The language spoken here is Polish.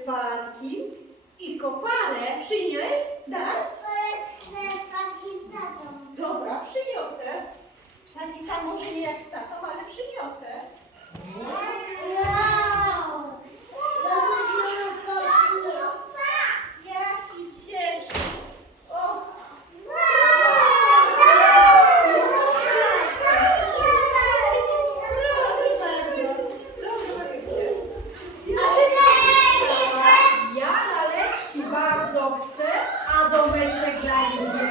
parking i koparę przynieść, dać? Koleczkę parking tatą. Dobra, przyniosę. Pani samo, że nie jak z tatą, ale przyniosę. Thank you.